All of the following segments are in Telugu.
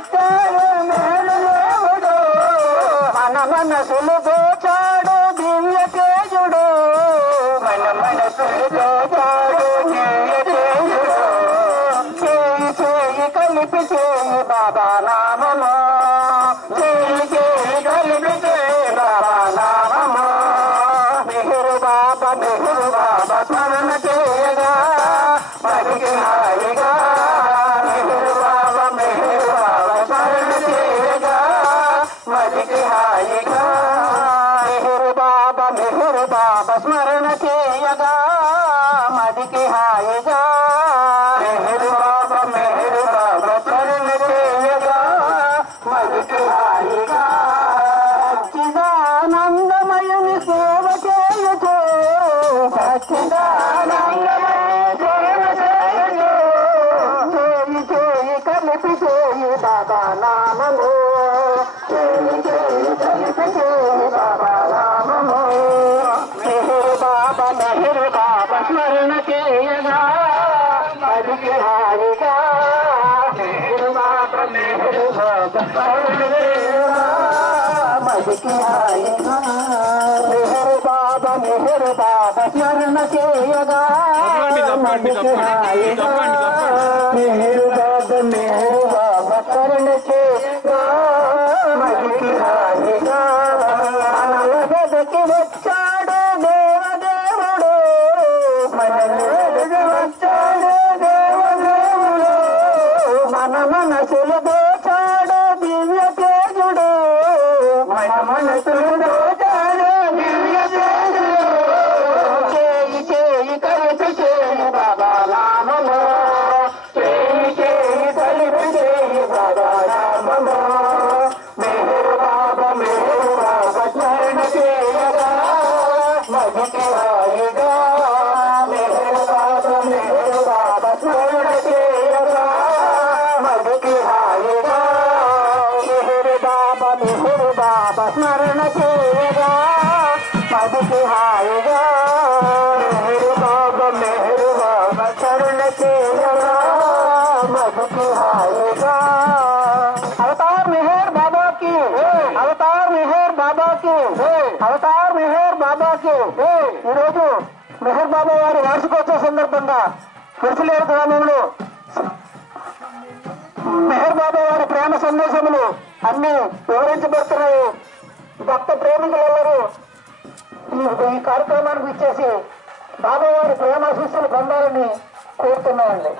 వచ్చాడు మేలు దేవుడు మన మనసులు దోచాడు దివ్య తేజుడు మన మనసులు దోచాడు దివ్య తేజుడు చేయి చేయి కలిపి చేయి బాబా నామము చేయి చేయి కలిపి చేయి బాబా నామము మెహరు బాబా స్మరణ చేయగా మదికి హాయిగా మెహరు బాబా స్మరణ చేయగా మదికి హాయిగా మెహరు బాబా స్మరణ చేయగా మదికి హాయిగా మెహరు బాబా స్మరణ చేయగా మదికి హాయిగా సచ్చిదానందమయుని సేవ చేయుచు సచ్చిదానందమయుని సేవ చేయుచు చేయి చేయి కలిపి చేయి బాబా నామము చేయి చేయి కలిపి చేయి బాబా నామము మెహరు బాబా స్మరణ చేయగా మదికి హాయిగా మెహరు బాబా స్మరణ చేయగా మదికి హాయిగా మెహరు బాబా స్మరణ చేయగా మదికి హాయిగా మెహరు బాబా స్మరణ చేయగా మదికి హాయిగా మనల వెదకి వచ్చాడు దేవదేవుడు మనల వెదకి వచ్చాడు దేవదేవుడు మన మనసులు దోచాడు దివ్య తేజుడు మన మనసులు దోచాడు దివ్య తేజుడు చేయి చేయి కలిపి చేయి బాబా నామము చేయి చేయి కలిపి చేయి బాబా నామము మెహరు బాబా స్మరణ చేయగా మదికి హాయిగా మెహరు బాబా స్మరణ చేయగా మదికి హాయిగా మెహరు బాబా స్మరణ చేయగా మదికి హాయిగా మెహరు బాబా స్మరణ చేయగా మదికి హాయిగా అవతార్ మెహర్ బాబా की అవతార్ మెహర్ బాబా की అవతార్ మెహర్ బాబా की ఈరోజు మెహర్ బాబా వారి వార్షికోత్సవ సందర్భంగా కుర్చలేరు గ్రామంలో మెహర్ బాబా వారి ప్రేమ సందేశములు అన్ని వివరించబడుతున్నాయి. భక్త ప్రేమికులందరూ ఈ కార్యక్రమానికి ఇచ్చేసి బాబా వారి ప్రేమాశీస్సులు పొందాలని కోరుతున్నామండి.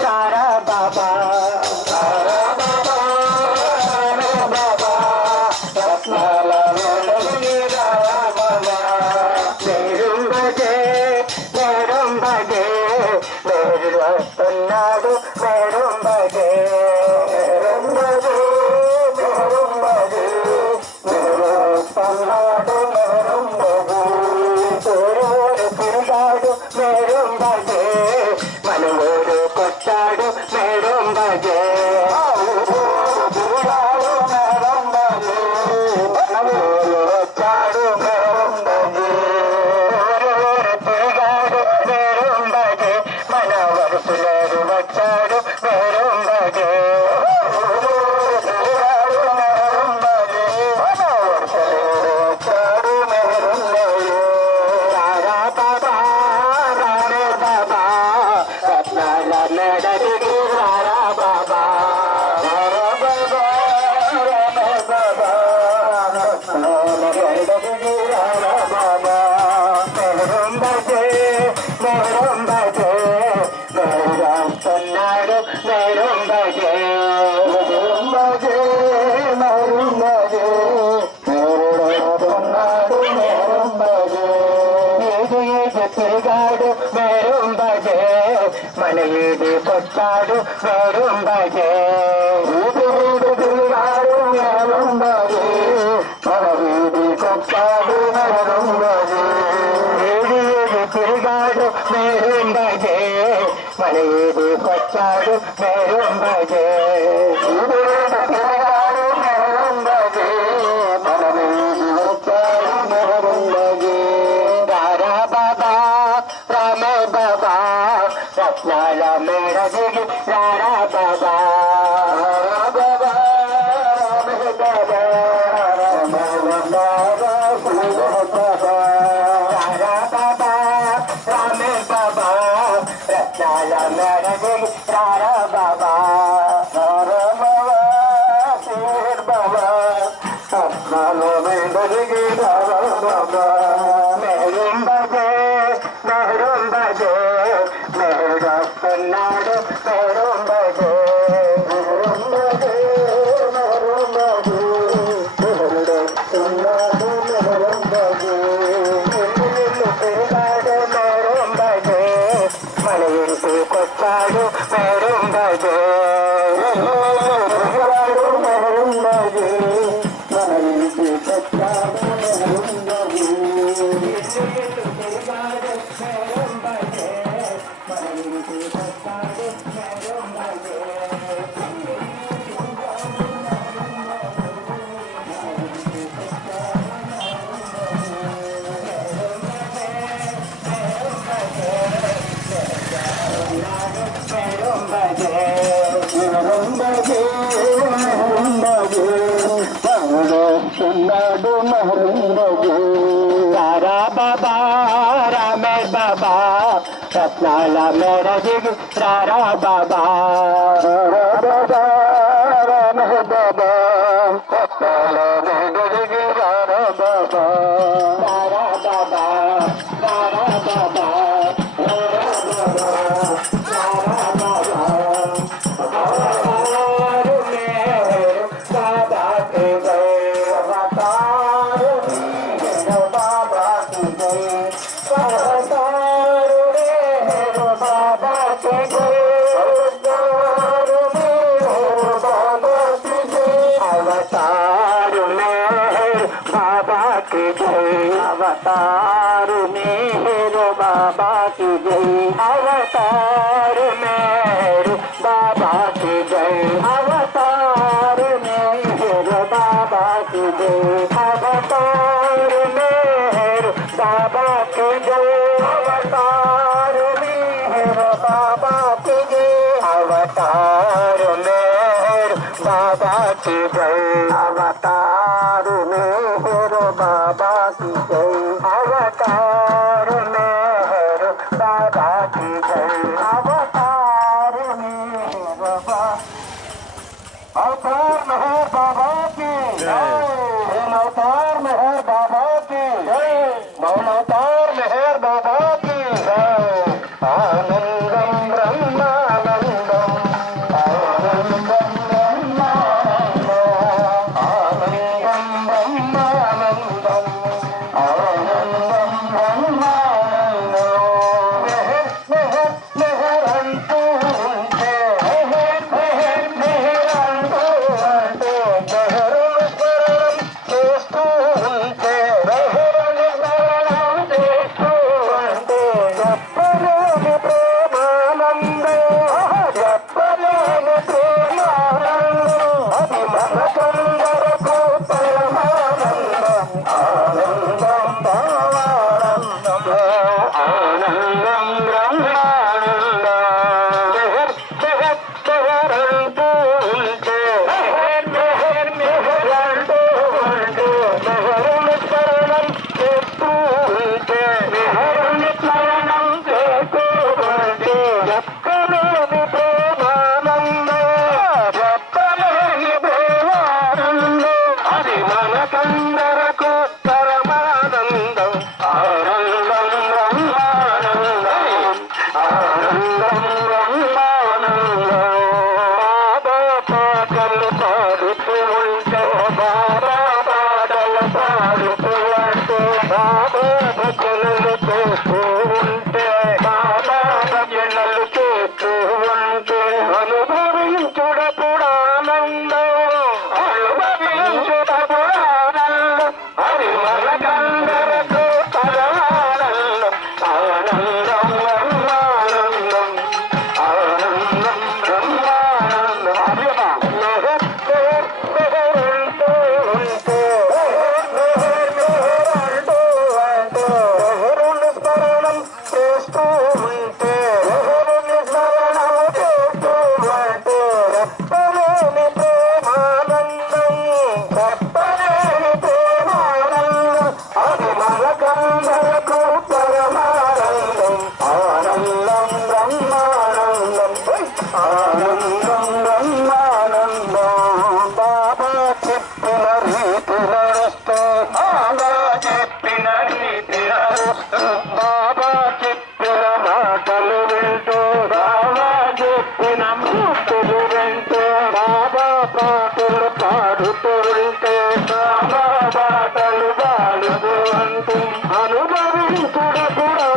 సారా బాబా వస్తున్నాడు మేరుంబగే వస్తున్నాడు మేరుంబగే తిరిగాడు మేరుంబగే మనవోడు కొట్టాడు మేరుంబగే తిరిగాడు మేరుంబగే మనవోడు వచ్చాడు మేరుంబగే తిరిగాడు మేరుంబగే మన వరుసలేరు వచ్చాడు మేరుంబగే తిరిగాడు మేరుంబగే మన వరుసలేరు వచ్చాడు మేరుంబగే రారా బాబా రారే బాబా రత్నాల మెడలిగి రారా బాబా రారా బాబా రారే బాబా రత్నాల మెడలిగి రారా బాబా మేరుంబగే మేరుంబగే మేరుస్తున్నాడు మేరుంబగే మేరుంబగే మేరుంబగే మేరుస్తున్నాడు మేరుంబగే ఏది ఏది తిరిగాడు మేరుంబగే మన ఏది కొట్టాడు మేరుంబగే ఏది ఏది తిరిగాడు మేరుంబగే మన ఏది కొట్టాడు మేరుంబగే ఏది ఏది తిరిగాడు మన ఈడికొచ్చాడు మేరుంబజే తిరగాడు మేరుంబజే మన ఈడికొచ్చాడు మేరుంబజే రారా బాబా రామే బాబా రత్నాల మేడ దిగి రారా బాబా బాబా రామే బాబా రామే బాబా రత్నాల మేడ దిగి రారా బాబా బాబా రత్నాల మేడ దిగి రారా బాబా మేరుంబజే మేరుంబజే మేరుడొస్తున్నాడు మేరుంబజే మేరుంబజే మేరుంబజే మేరుడొస్తున్నాడు మేరుంబజే ఇల్లు తిరిగాడు మేరుంబజే మన ఇంటికొచ్చాడు మేరుంబజే తిరిగాడు మేరుంబజే మన ఇంటికొచ్చాడు మేరుంబజే తిరిగాడు మేరుంబజే మన ఇంటికొచ్చాడు మేరుంబజే ఉన్నాడు మహరుంబజే రారా బాబా రామే బాబా రత్నాల మేడ దిగి రారా బాబా బాబా రామే బాబా రత్నాల మేడ దిగి రారా బాబా రారా బాబా రారా బాబా अवतार मेरे बाबा की जय अवतार मेरे बाबा की जय अवतार मेरे बाबा की जय अवतार मेरे बाबा की जय अवतार मेरे बाबा की जय अवतार मेरे बाबा की जय अवतार मेरे बाबा की जय अवतार मेहर बाबा की जय अवतार मेहर बाबा अवतार मेहर बाबा की जय अवतार मेहर बाबा की जय अवतार मेहर बाबा की जय आनंदम ब्रह्मानंदम आनंदम ब्रह्मानंदम आनंदम ब्रह्मानंदम చెప్పిన మూర్తులు వెంటే బాబా పాటలు పాడుతూ ఉంటే బాబా పాటలు పాడుతూ ఉంటే అనుభవించుడు కూడా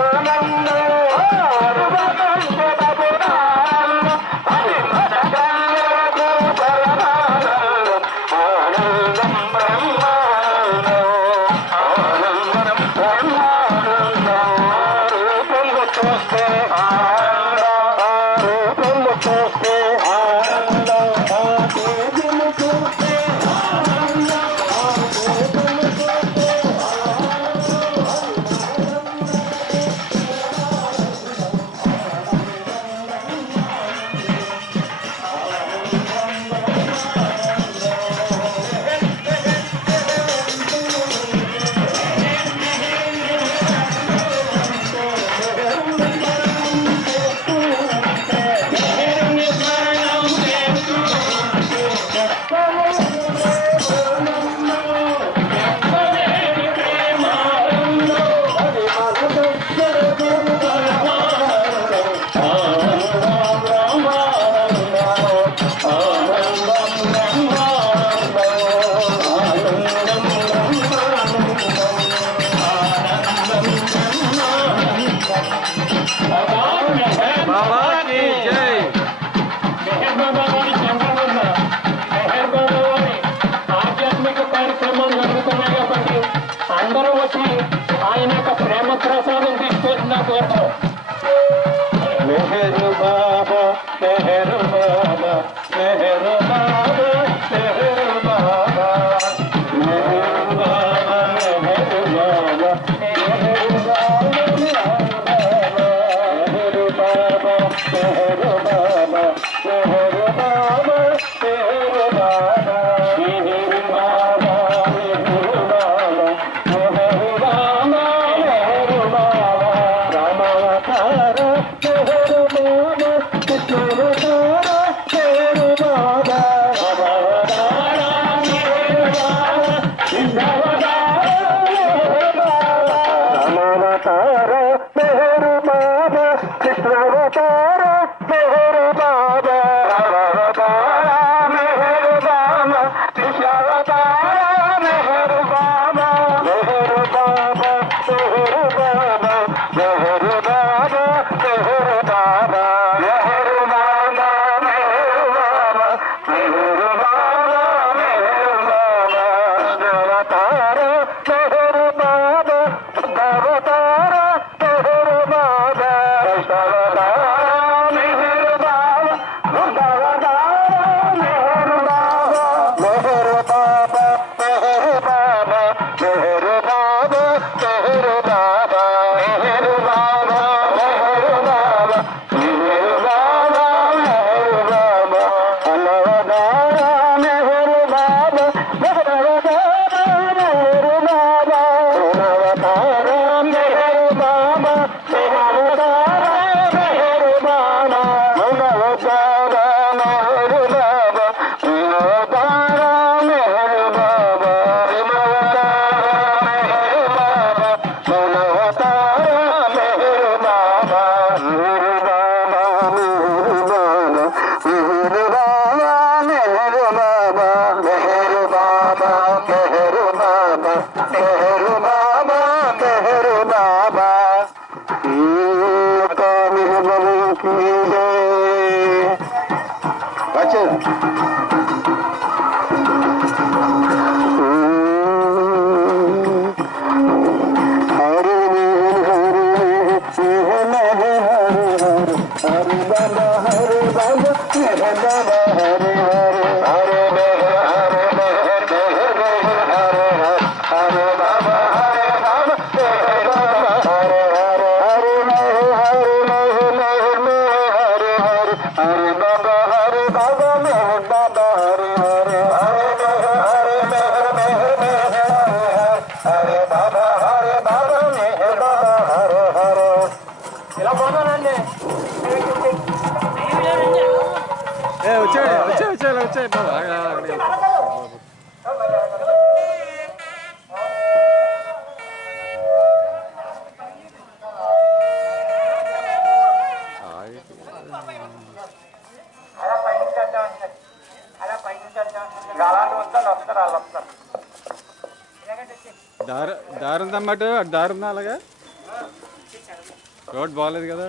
అందరూ వచ్చి ఆయన యొక్క ప్రేమ ప్రసాదం తీసుకొచ్చిన కోరుతాం. మెహరు బాబా మెహరు బాబా మెహరు బాబా మెహరు బాబా మెహరు బాబా మెహరు బాబా మెహరు బాబా మెహరు బాబా మెహరు బాబా మెహరు బాబా మెహరు బాబా మెహరు బాబా వచ్చాయి దమ్మటు అటు దారి ఉందా అలాగా రోడ్ బాగలేదు కదా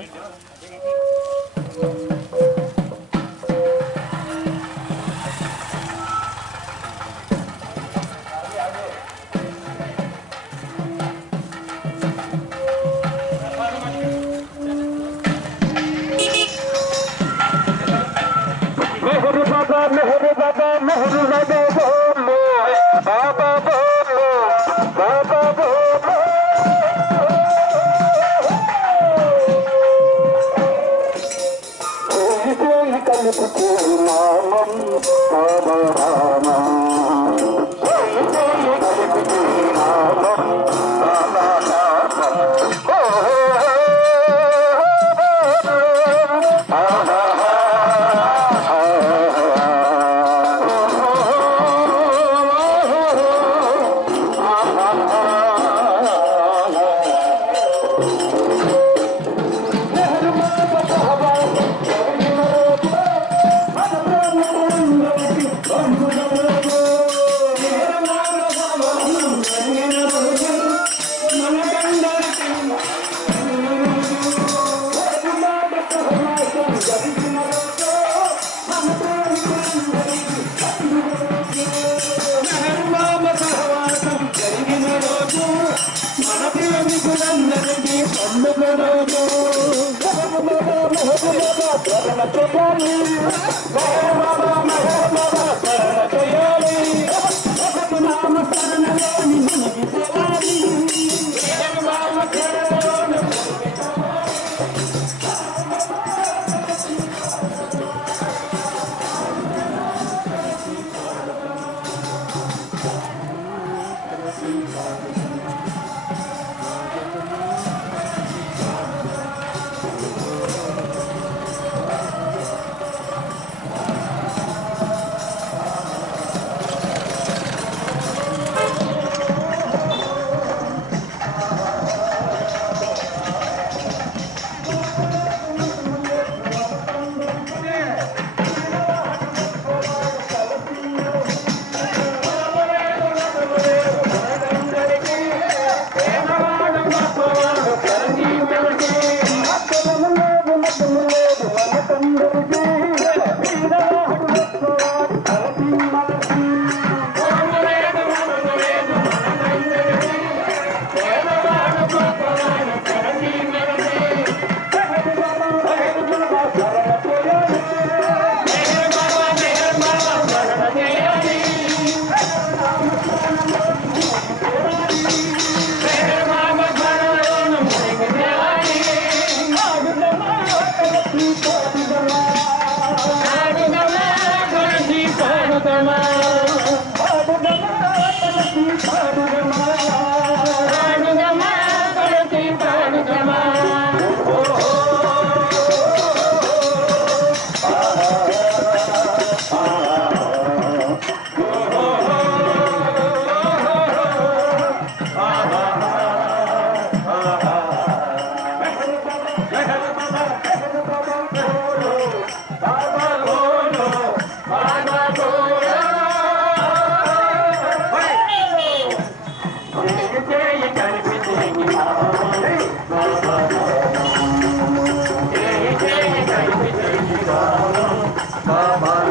Baba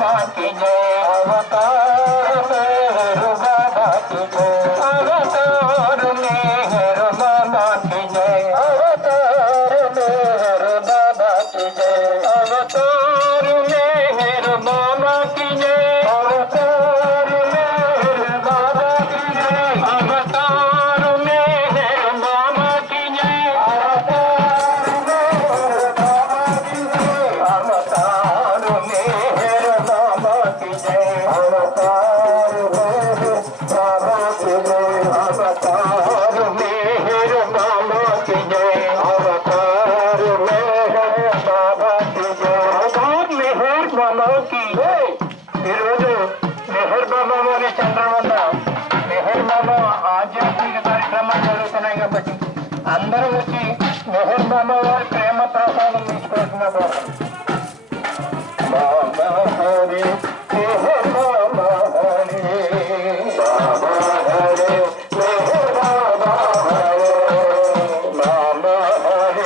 मामा की जय अवतार मेहर बाबा की जय अवतार मेहर मामा की जय अवतार मेहर बाबा की जय अवतार मेहर मामा की जय अवतार मेहर बाबा की जय अवतार मेहर मामा की जय अवतार मेहर बाबा की जय अवतार मेहर बाबा की जय अवतार मेहर बाबा की जय अवतार मेहर बाबा की जय अवतार मेहर बाबा की जय अवतार मेहर बाबा की जय ఈరోజు మెహర్ బాబా వారి చంద్రవంద మెహర్ బాబా ఆధ్యాత్మిక కార్యక్రమాలు జరుగుతున్నాయి కాబట్టి అందరూ వచ్చి మెహర్ బాబా వారి ప్రేమ ప్రసాదం తీసుకోవాల్సిన కోసం బాబా హరి మెహర్ బాబా హరి బాబా హరి మెహర్ బాబా హరి బాబా హరి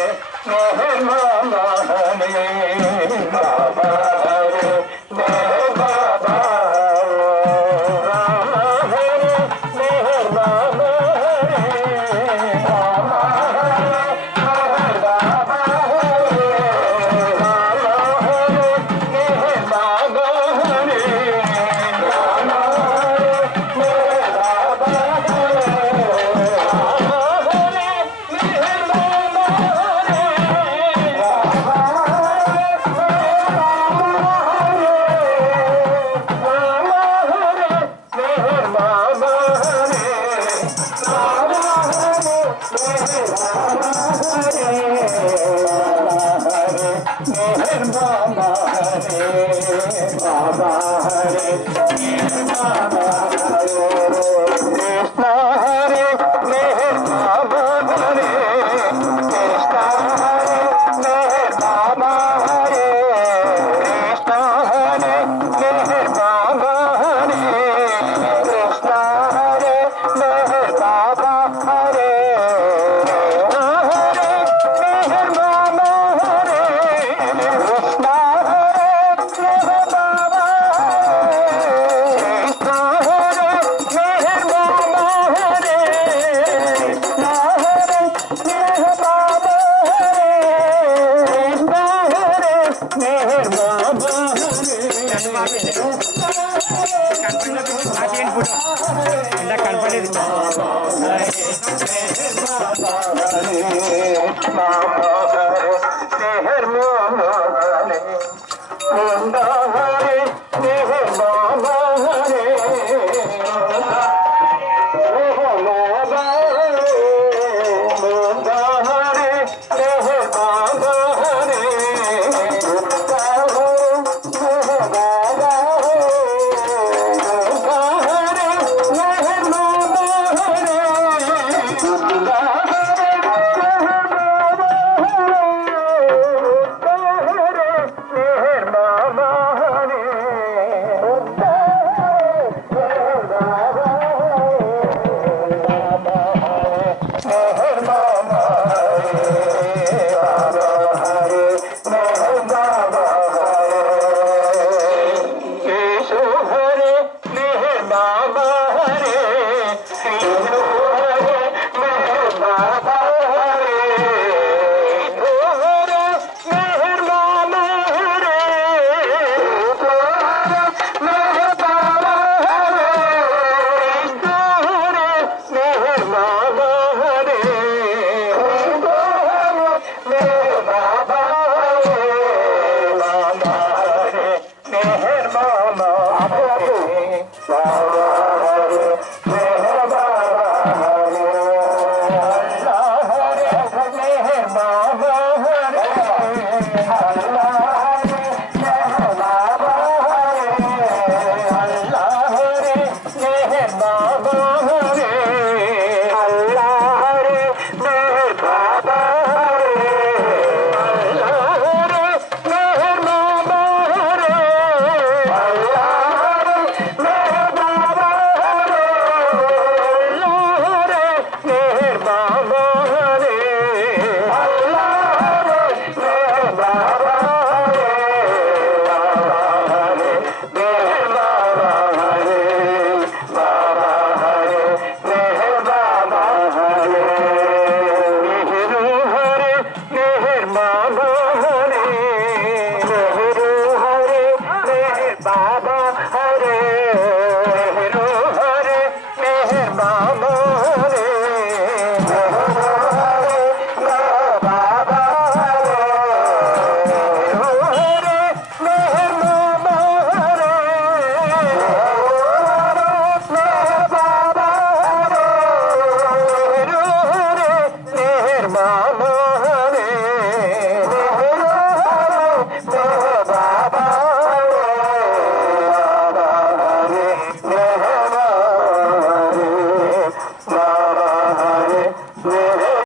మెహర్ బాబా హరి బాబా హరి మెహర్ బాబా రామ హరి మెహర్ బాబా హరి రామ హరి మెహర్ బాబా హరి రామ హరి మెహర్ బాబా హరి రామ హరి మెహర్ బాబా హరి రామ హరి మెహర్ బాబా హరి